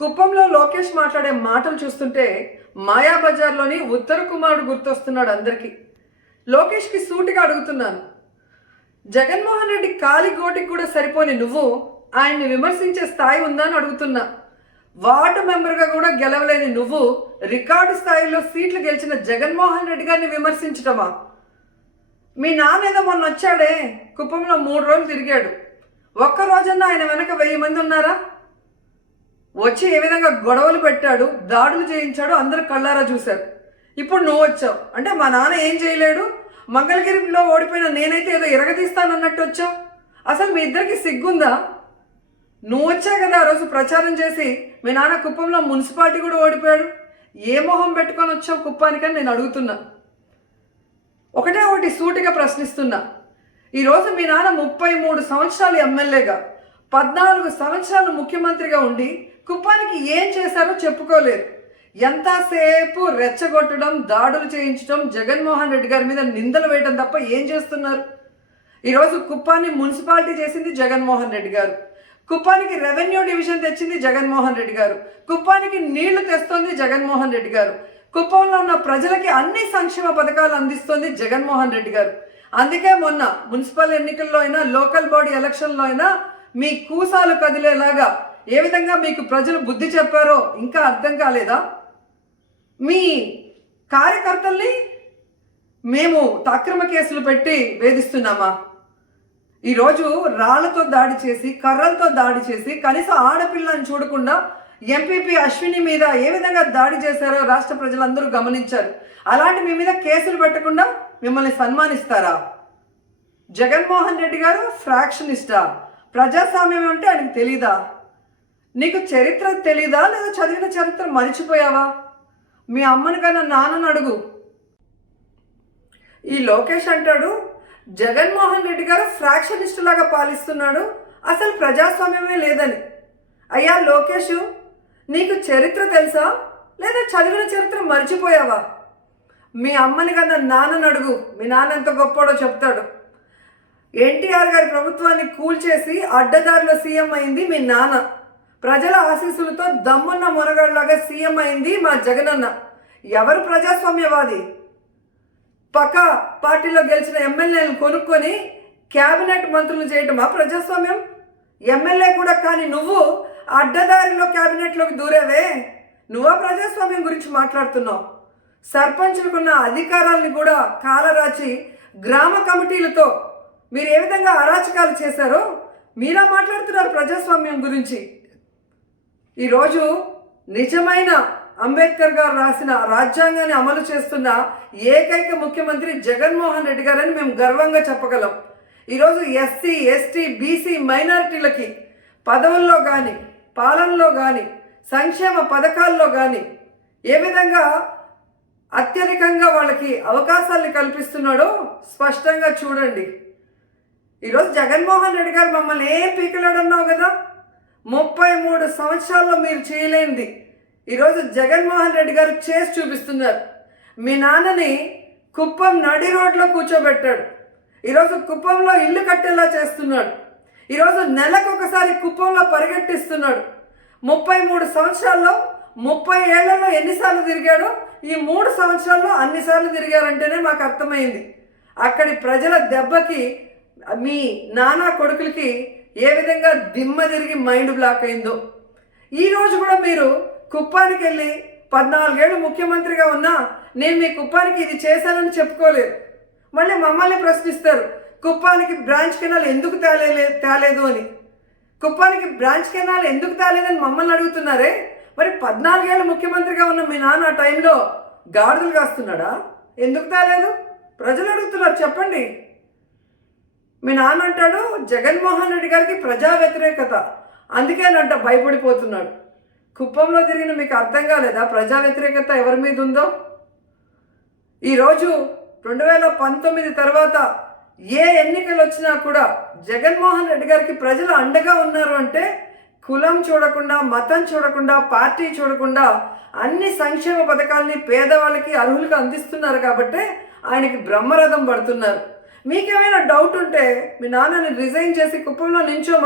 కుప్పంలో లోకేష్ మాట్లాడే మాటలు చూస్తుంటే మాయాబజార్లోని ఉత్తర కుమారుడు గుర్తొస్తున్నాడు అందరికీ. లోకేష్కి సూటిగా అడుగుతున్నాను, జగన్మోహన్ రెడ్డి కాలి గోటికి కూడా సరిపోని నువ్వు ఆయన్ని విమర్శించే స్థాయి ఉందా అని అడుగుతున్నా. వార్డు మెంబర్గా కూడా గెలవలేని నువ్వు రికార్డు స్థాయిలో సీట్లు గెలిచిన జగన్మోహన్ రెడ్డి గారిని విమర్శించటమా? మీ నాన్న ఏదో మొన్న వచ్చాడే, కుప్పంలో 3 రోజులు తిరిగాడు. ఒక్క రోజన్నా ఆయన వెనక 1000 మంది ఉన్నారా? వచ్చి ఏ విధంగా గొడవలు పెట్టాడు, దాడులు చేయించాడు, అందరూ కళ్ళారా చూశారు. ఇప్పుడు నువ్వు వచ్చావు అంటే మా నాన్న ఏం చేయలేడు, మంగళగిరిలో ఓడిపోయిన నేనైతే ఏదో ఇరగదీస్తానన్నట్టు వచ్చావు. అసలు మీ ఇద్దరికి సిగ్గుందా? నువ్వు వచ్చా కదా ఆ రోజు ప్రచారం చేసి మీ నాన్న కుప్పంలో మున్సిపాలిటీ కూడా ఓడిపోయాడు. ఏ మొహం పెట్టుకొని వచ్చావు కుప్పానికని నేను అడుగుతున్నా. ఒకటి సూటిగా ప్రశ్నిస్తున్నా. ఈరోజు మీ నాన్న 33 సంవత్సరాలు ఎమ్మెల్యేగా 14 సంవత్సరాలు ముఖ్యమంత్రిగా ఉండి కుప్పానికి ఏం చేశారో చెప్పుకోలేదు. ఎంతసేపు రెచ్చగొట్టడం, దాడులు చేయించడం, జగన్మోహన్ రెడ్డి గారి మీద నిందలు వేయడం తప్ప ఏం చేస్తున్నారు? ఈరోజు కుప్పాన్ని మున్సిపాలిటీ చేసింది జగన్మోహన్ రెడ్డి గారు, కుప్పానికి రెవెన్యూ డివిజన్ తెచ్చింది జగన్మోహన్ రెడ్డి గారు, కుప్పానికి నీళ్లు తెస్తోంది జగన్మోహన్ రెడ్డి గారు, కుప్పంలో ఉన్న ప్రజలకి అన్ని సంక్షేమ పథకాలు అందిస్తోంది జగన్మోహన్ రెడ్డి గారు. అందుకే మొన్న మున్సిపల్ ఎన్నికల్లో అయినా, లోకల్ బాడీ ఎలక్షన్లో అయినా మీ కూసాలు కదిలేలాగా ఏ విధంగా మీకు ప్రజలు బుద్ధి చెప్పారో ఇంకా అర్థం కాలేదా? మీ కార్యకర్తల్ని మేము అక్రమ కేసులు పెట్టి వేధిస్తున్నామా? ఈరోజు రాళ్లతో దాడి చేసి, కర్రలతో దాడి చేసి, కనీసం ఆడపిల్లని చూడకుండా ఎంపీపీ అశ్విని మీద ఏ విధంగా దాడి చేశారో రాష్ట్ర ప్రజలందరూ గమనించారు. అలాంటి మీ మీద కేసులు పెట్టకుండా మిమ్మల్ని సన్మానిస్తారా? జగన్మోహన్ రెడ్డి గారు ఫ్రాక్షనిస్టా? ప్రజాస్వామ్యం అంటే ఆయనకు తెలీదా? నీకు చరిత్ర తెలీదా, లేదా చదివిన చరిత్ర మరిచిపోయావా? మీ అమ్మని కన్నా నాన్నని అడుగు. ఈ లోకేష్ అంటాడు జగన్మోహన్ రెడ్డి గారు ఫ్రాక్షనిస్ట్ లాగా పాలిస్తున్నాడు, అసలు ప్రజాస్వామ్యమే లేదని. అయ్యా లోకేష్, నీకు చరిత్ర తెలుసా, లేదా చదివిన చరిత్ర మర్చిపోయావా? మీ అమ్మని కన్నా నాన్నని అడుగు, మీ నాన్న ఎంత గొప్పడో చెప్తాడు. ఎన్టీఆర్ గారి ప్రభుత్వాన్ని కూల్చేసి అడ్డదారిలో సీఎం అయింది మీ నాన్న. ప్రజల ఆశీస్సులతో దమ్మున్న మొనగాళ్ళలాగా సీఎం అయింది మా జగనన్న. ఎవరు ప్రజాస్వామ్యవాది? పక్క పార్టీలో గెలిచిన ఎమ్మెల్యేలను కొనుక్కొని క్యాబినెట్ మంత్రులు చేయటమా ప్రజాస్వామ్యం? ఎమ్మెల్యే కూడా కానీ నువ్వు అడ్డదారిలో క్యాబినెట్లోకి దూరేవే, నువ్వా ప్రజాస్వామ్యం గురించి మాట్లాడుతున్నావు? సర్పంచులకున్న అధికారాలని కూడా కాలరాచి గ్రామ కమిటీలతో మీరు ఏ విధంగా అరాచకాలు చేశారో మీరా మాట్లాడుతున్నారు ప్రజాస్వామ్యం గురించి. ఈరోజు నిజమైన అంబేద్కర్ గారు రాసిన రాజ్యాంగాన్ని అమలు చేస్తున్న ఏకైక ముఖ్యమంత్రి జగన్మోహన్ రెడ్డి గారని మేము గర్వంగా చెప్పగలం. ఈరోజు ఎస్సీ, ఎస్టీ, బీసీ మైనారిటీలకి పదవుల్లో కానీ, పాలనలో కానీ, సంక్షేమ పథకాల్లో కానీ ఏ విధంగా అత్యధికంగా వాళ్ళకి అవకాశాలను కల్పిస్తున్నాడో స్పష్టంగా చూడండి. ఈరోజు జగన్మోహన్ రెడ్డి గారు మమ్మల్ని ఏం పీకలేడన్నావు కదా, 33 సంవత్సరాల్లో మీరు చేయలేనిది ఈరోజు జగన్మోహన్ రెడ్డి గారు చేసి చూపిస్తున్నారు. మీ నాన్నని కుప్పం నడి రోడ్లో కూర్చోబెట్టాడు. ఈరోజు కుప్పంలో ఇల్లు కట్టేలా చేస్తున్నాడు. ఈరోజు నెలకొకసారి కుప్పంలో పరిగెట్టిస్తున్నాడు. 33 సంవత్సరాల్లో 30 ఏళ్లలో ఎన్నిసార్లు తిరిగాడో ఈ 3 సంవత్సరాల్లో అన్నిసార్లు తిరిగారంటేనే మాకు అర్థమైంది. అక్కడి ప్రజల దెబ్బకి మీ నాన్న కొడుకులకి ఏ విధంగా దిమ్మ తిరిగి మైండ్ బ్లాక్ అయిందో. ఈరోజు కూడా మీరు కుప్పానికి వెళ్ళి 14 ఏళ్ళు ముఖ్యమంత్రిగా ఉన్నా నేను మీ కుప్పానికి ఇది చేశానని చెప్పుకోలేదు. మళ్ళీ మమ్మల్ని ప్రశ్నిస్తారు కుప్పానికి బ్రాంచ్ కెనాల్ ఎందుకు తేలేదు అని. కుప్పానికి బ్రాంచ్ కెనాల్ ఎందుకు తేలేదని మమ్మల్ని అడుగుతున్నారే. మరి 14 ఏళ్ళు ముఖ్యమంత్రిగా ఉన్న మీ నాన్న ఆ టైంలో గాడిదలు కాస్తున్నాడా? ఎందుకు తేలేదు? ప్రజలు అడుగుతున్నారు, చెప్పండి. మీ నాన్న అంటాడు జగన్మోహన్ రెడ్డి గారికి ప్రజా వ్యతిరేకత, అందుకేనంట భయపడిపోతున్నాడు. కుప్పంలో తిరిగిన మీకు అర్థం కాలేదా ప్రజా వ్యతిరేకత ఎవరి మీద ఉందో? ఈరోజు 2019 తర్వాత ఏ ఎన్నికలు వచ్చినా కూడా జగన్మోహన్ రెడ్డి గారికి ప్రజలు అండగా ఉన్నారు అంటే కులం చూడకుండా, మతం చూడకుండా, పార్టీ చూడకుండా అన్ని సంక్షేమ పథకాలని పేదవాళ్ళకి, అర్హులకు అందిస్తున్నారు కాబట్టి ఆయనకి బ్రహ్మరథం పడుతున్నారు. మీకేమైనా డౌట్ ఉంటే మీ నాన్నని రిజైన్ చేసి కుప్పంలో నించో